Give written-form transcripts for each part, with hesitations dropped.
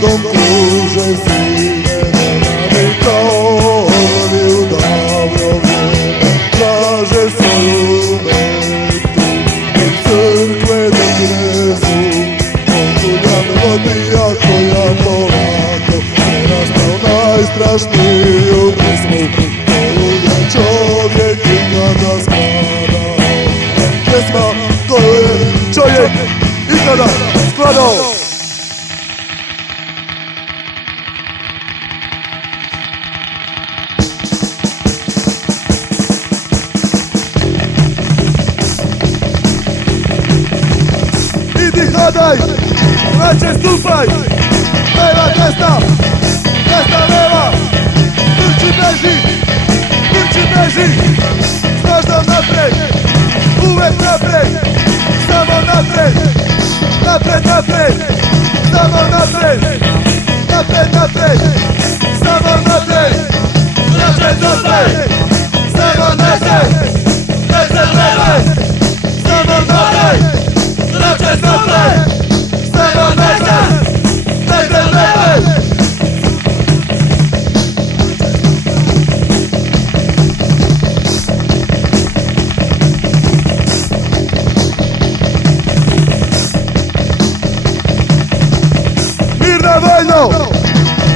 dom kruže sive nenade, kolovi u dobro vrijeme traže svoju metu i crkve do krezu. Otuda melodija koja polako prerasta u najstrašniju pjesmu koju je čovjek ikada skladao. Pjesma koju je čovjek ikada skladao. Idi hodaj, braće stupaj, leva desna, desna leva, trči beži, znaš da napred, uvek napred, samo napred, napred, samo napred, napred, samo napred, samo napred, samo napred,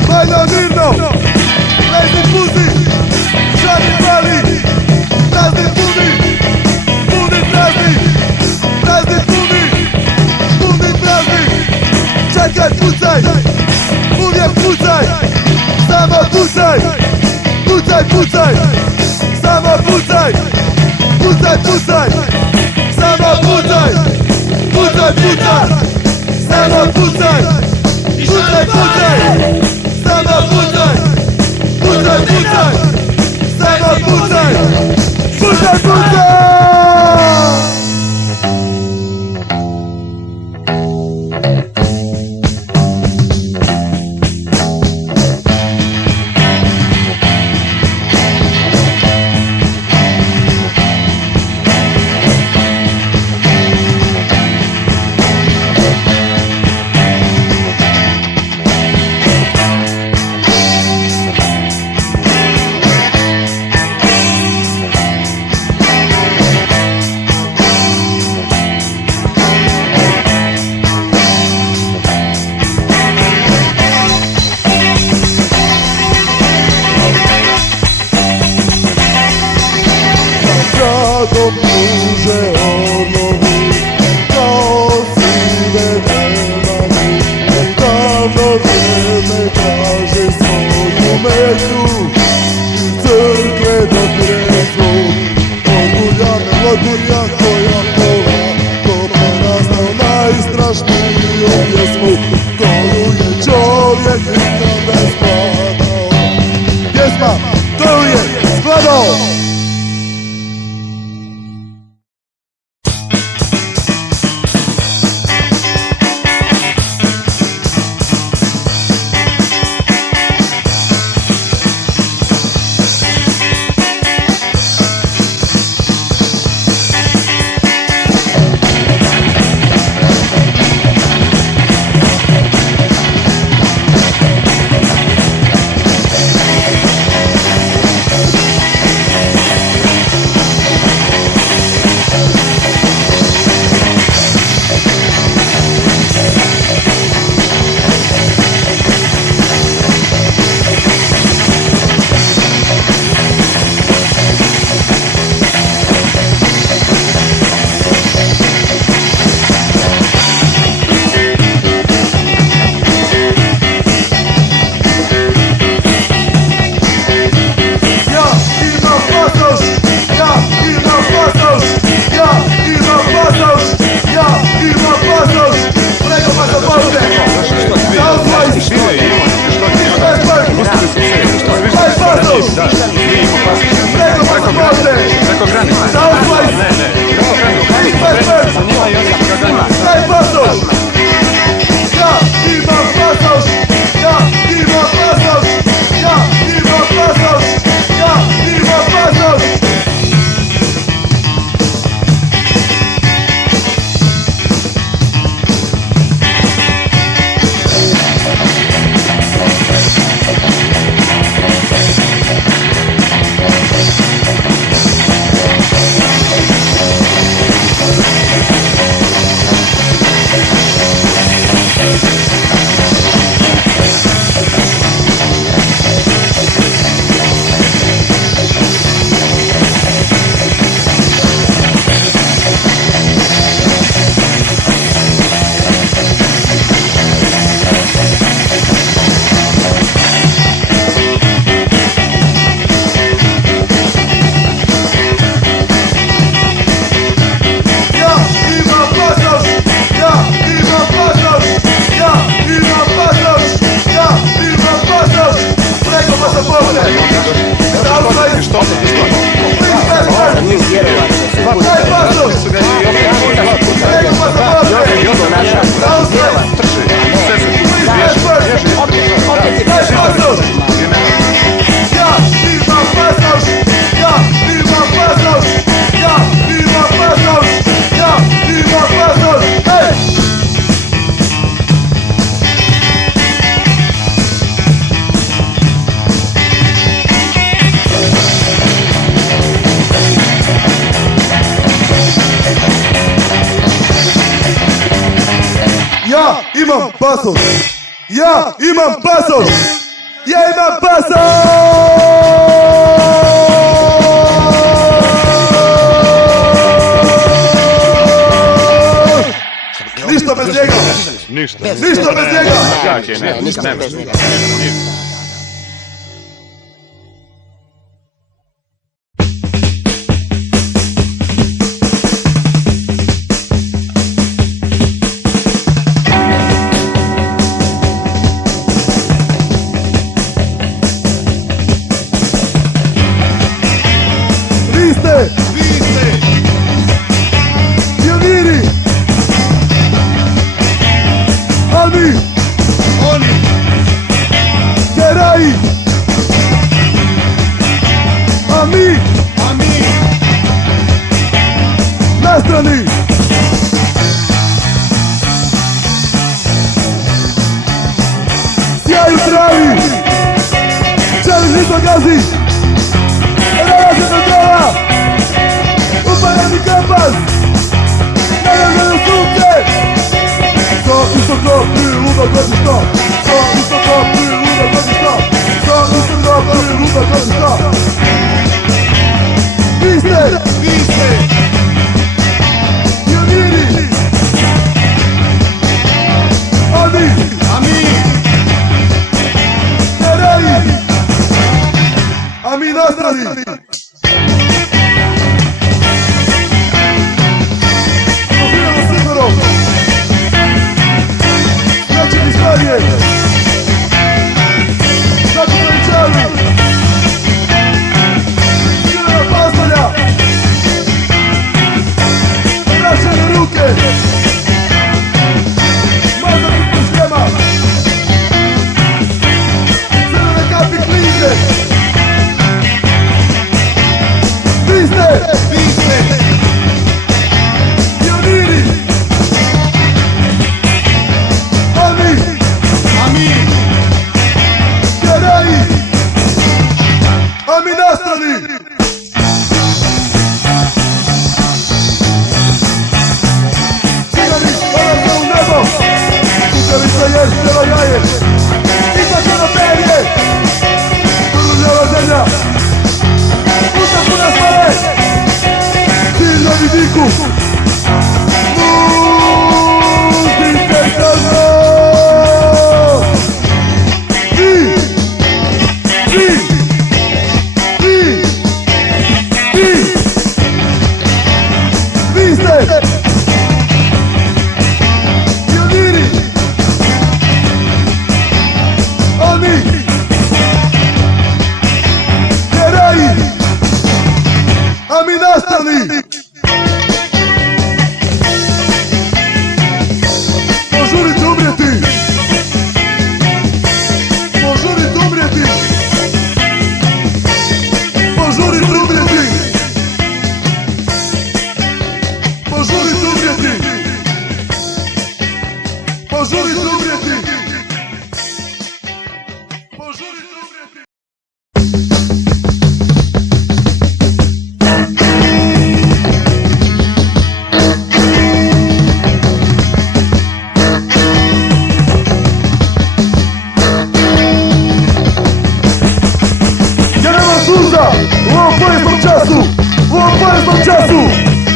Vajno mirno, lezi puzi, žani pali, prazni puni prazni, puni prazni, čekaj, pucaj, uvijek pucaj, samo pucaj, samo pucaj, samo pucaj, samo pucaj, dom kruže orlovi, kao sive nemani, davno vrijeme traže svoju metu i crkve do krezu. Odgulja melodija koja polako prerasta u najstrašniju pjesmu koju je čovjek ikada skladao. Pjesma koju je skladao. Ja imam pasoš! Ja imam pasoš! Ja imam pasoš! Ništa bez njega! Ništa. Ništa bez njega! Ništa bez njega. Strani! Sjaj u travi! Čeli žito gazi! Rada se kontrola! Upadani kampas! Najavljeno sunce! To isto ko priluda godišta! To isto ko priluda godišta! To isto ko priluda godišta! Vi ste! Vi ste! A mi nastrani! Pozivamo Sigurov! Znači Isparije! Znači Veličavi! Sirana Pastolja! Prašene ruke! Mazati po šljema! Crvene kapi klize! Vi ste! Pioniri! A mi! Heroji! A mi nastrani! Cigani, odlaze u nebo! Kukavica je štela jaje! Izbačeno perje! Urljava zemlja! Puta puna spale! Sirljani diku! Muzike kazno! Vi! Vi ste! Pioniri! Oni! Heroji! A mi nastavni! Požurite umrijeti! Požurite umrijeti! Požurite umrijeti! Požurite umrijeti! Požurite umrijeti! Požurite umrijeti! U ovom povijesnom času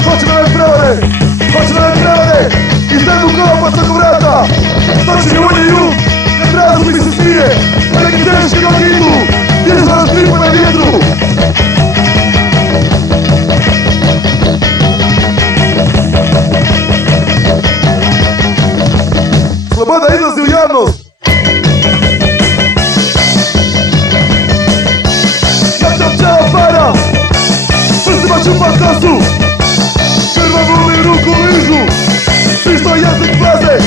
hoće da me prevare i stenu kola preko vrata. Stoči mi ulje jug, ne trazu mi se smije, neki teški od idu, dižu nas klipu na vjetru. Sloboda izlazi u javnost. Para! Prstima čupa kasu! Krvavu mi ruku ližu! Svi što jezik plaze!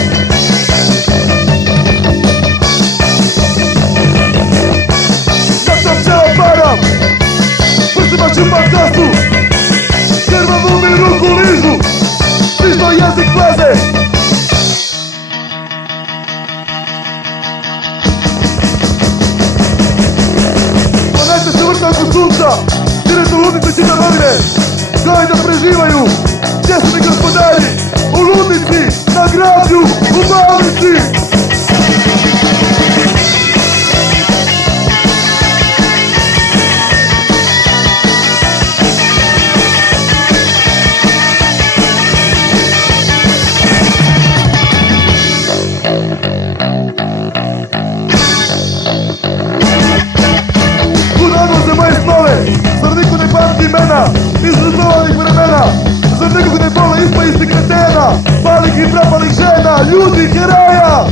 i propalih žena, ljudi heroja.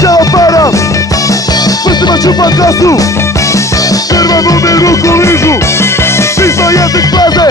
Ciao param, prstima čupam kasu, krvavu mi ruku ližu, čisto jezik plaze,